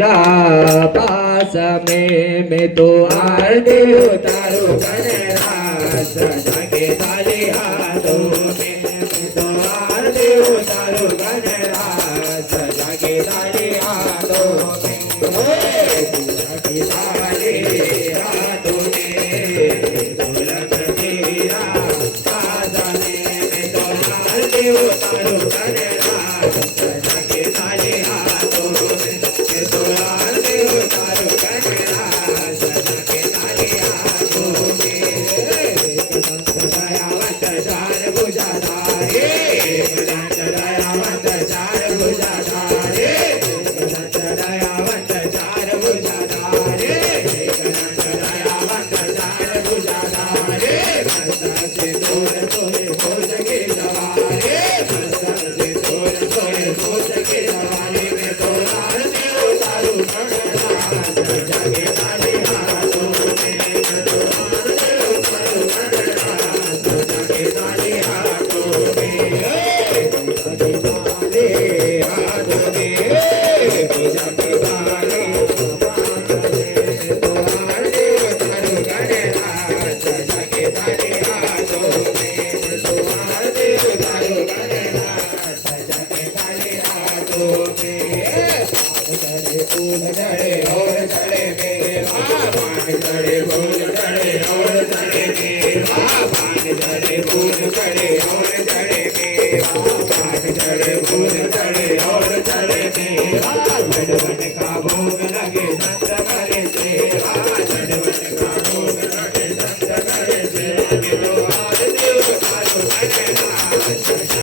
पास में मैं तो आरती उतारू गणराज जाके ताली हाथों में मैं तो आरती उतारू गणराज जाके ताली हाथों में जाके ताली हाथों में ढोलक तेरा साजा में मैं तो आरती उतारू गणराज जाके ताली हाथों में और चढ़े और चढ़े